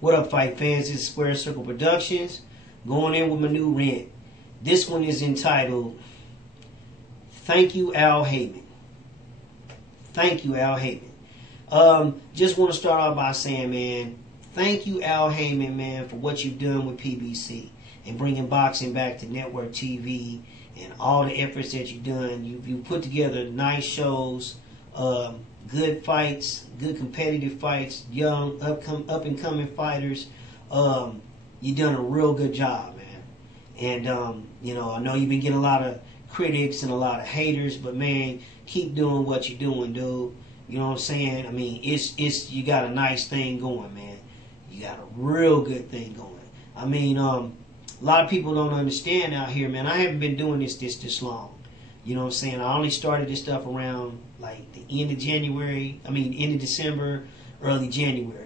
What up, fight fans? This is Squared Circle Productions. Going in with my new rant. This one is entitled, Thank You Al Haymon. Thank you, Al Haymon. Just want to start off by saying, man, thank you, Al Haymon, man, for what you've done with PBC and bringing boxing back to network TV and all the efforts that you've done. You put together nice shows, good fights, good competitive fights, young, up and coming fighters. You've done a real good job, man. And, I know you've been getting a lot of critics and a lot of haters, but, man, keep doing what you're doing, dude. You know what I'm saying? I mean, you got a nice thing going, man. You got a real good thing going. I mean, a lot of people don't understand out here, man. I haven't been doing this long. You know what I'm saying? I only started this stuff around, like, the end of end of December, early January.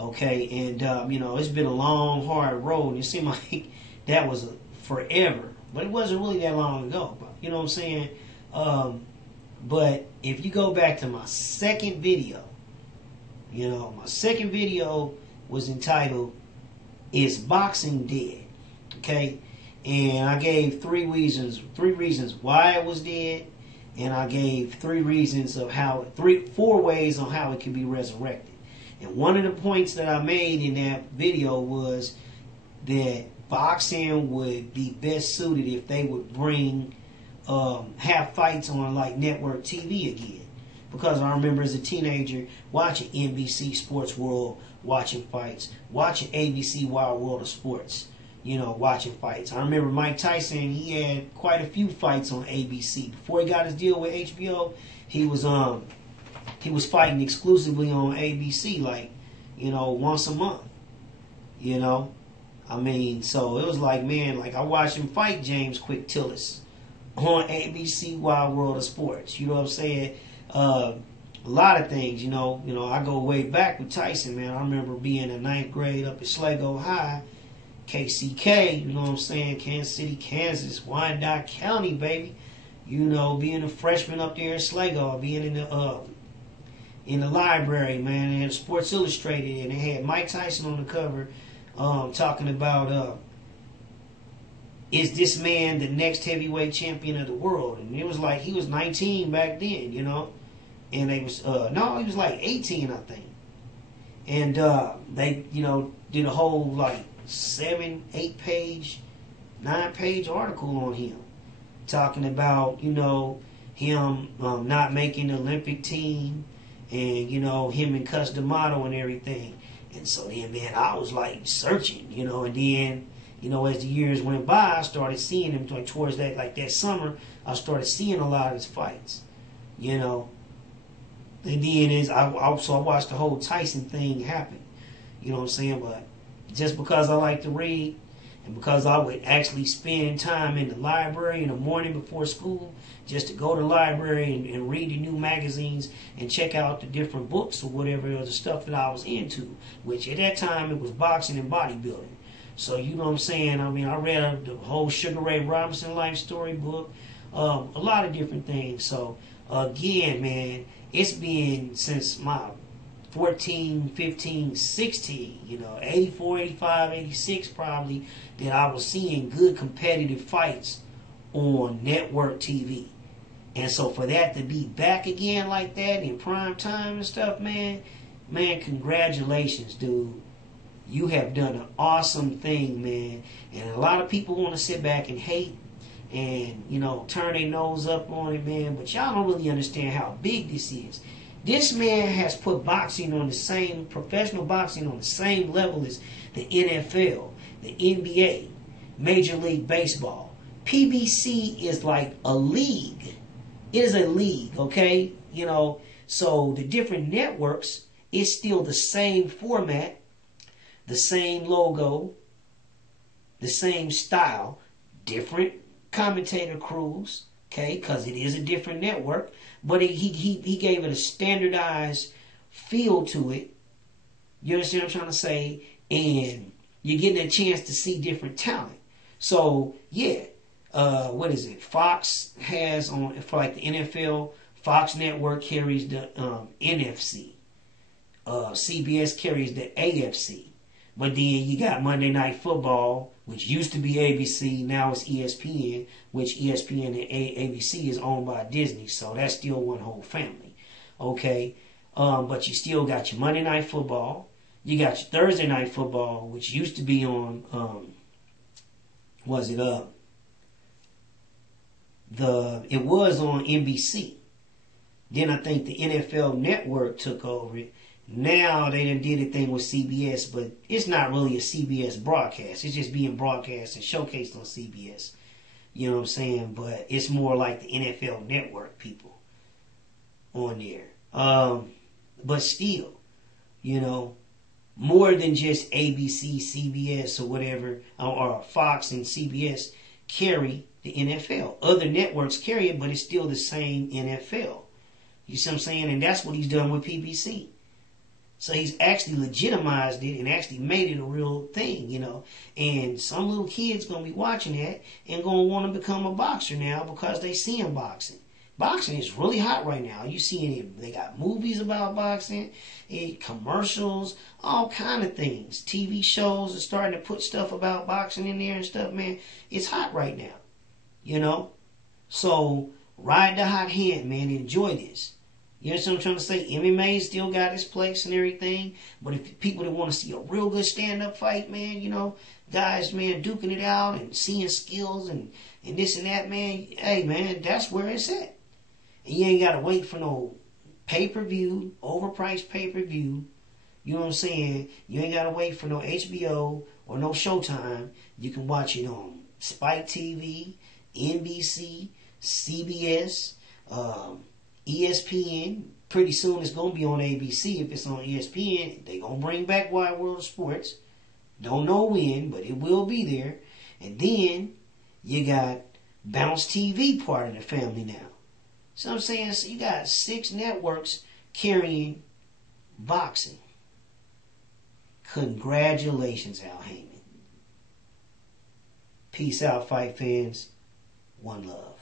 Okay? And, it's been a long, hard road. It seemed like that was forever. But it wasn't really that long ago. You know what I'm saying? But if you go back to my second video, my second video was entitled, Is Boxing Dead? Okay? And I gave three reasons why it was dead, and I gave four ways on how it can be resurrected. And one of the points that I made in that video was that boxing would be best suited if they would have fights on like network TV again. Because I remember as a teenager watching NBC Sports World, watching fights, watching ABC Wild World of Sports, watching fights. I remember Mike Tyson, he had quite a few fights on ABC. Before he got his deal with HBO, he was fighting exclusively on ABC, like, once a month. I mean, so it was like, man, like I watched him fight James Quick Tillis on ABC Wild World of Sports. You know what I'm saying? A lot of things, I go way back with Tyson, man. I remember being in 9th grade up at Sligo High, KCK, you know what I'm saying? Kansas City, Kansas, Wyandotte County, baby. Being a freshman up there in Sligo, being in the library, man, and Sports Illustrated, and they had Mike Tyson on the cover, talking about, is this man the next heavyweight champion of the world? And it was like, he was 19 back then, and they was, no, he was like 18, I think. And, they, did a whole, like, 7, 8 page, 9 page article on him, talking about, him, not making the Olympic team, and, him and Cus D'Amato and everything. And so then, man, I was like searching, and then, as the years went by, I started seeing him like towards that summer. I started seeing a lot of his fights, And then I watched the whole Tyson thing happen, you know what I'm saying? But just because I like to read, and because I would actually spend time in the library in the morning before school, just to go to the library and read the new magazines and check out the different books or whatever the stuff that I was into, which at that time it was boxing and bodybuilding. So, you know what I'm saying? I mean, I read the whole Sugar Ray Robinson life story book, a lot of different things. So, again, man, it's been since my 14, 15, 16, 84, 85, 86 probably, that I was seeing good competitive fights on network TV. And so for that to be back again like that in prime time and stuff, man, congratulations, dude. You have done an awesome thing, man. And a lot of people want to sit back and hate and, turn their nose up on it, man. But y'all don't really understand how big this is. This man has put professional boxing on the same level as the NFL, the NBA, Major League Baseball. PBC is like a league. It is a league, okay? So the different networks, it's still the same format, the same logo, the same style, different commentator crews, okay? Because it is a different network. But he gave it a standardized feel to it. You understand what I'm trying to say? And you're getting a chance to see different talent. So, yeah. What is it? Fox has for like the NFL, Fox Network carries the NFC. CBS carries the AFC. But then you got Monday Night Football, which used to be ABC, now it's ESPN, which ESPN and ABC is owned by Disney, so that's still one whole family. Okay, but you still got your Monday Night Football, you got your Thursday Night Football, which used to be on, it was on NBC. Then I think the NFL Network took over it. Now they done did a thing with CBS, but it's not really a CBS broadcast. It's just being broadcast and showcased on CBS. You know what I'm saying? But it's more like the NFL Network people on there. But still, you know, more than just ABC, CBS, or whatever, or Fox and CBS carry the NFL. Other networks carry it, but it's still the same NFL. You see what I'm saying? And that's what he's done with PBC. So he's actually legitimized it and actually made it a real thing, you know. And some little kid's going to be watching that and going to want to become a boxer now because they seeing boxing. Boxing is really hot right now. You seeing it. They got movies about boxing, commercials, all kind of things. TV shows are starting to put stuff about boxing in there and stuff, man. It's hot right now, you know. So ride the hot hand, man. Enjoy this. You know what I'm trying to say? MMA still got its place and everything. But if people that want to see a real good stand-up fight, man, you know, guys, man, duking it out and seeing skills and this and that, man, hey, man, that's where it's at. And you ain't got to wait for no pay-per-view, overpriced pay-per-view. You know what I'm saying? You ain't got to wait for no HBO or no Showtime. You can watch it on Spike TV, NBC, CBS, ESPN. Pretty soon it's going to be on ABC. If it's on ESPN, they going to bring back Wide World of Sports. Don't know when, but it will be there. And then you got Bounce TV part of the family now. So I'm saying, so you got 6 networks carrying boxing. Congratulations, Al Haymon. Peace out, fight fans. One love.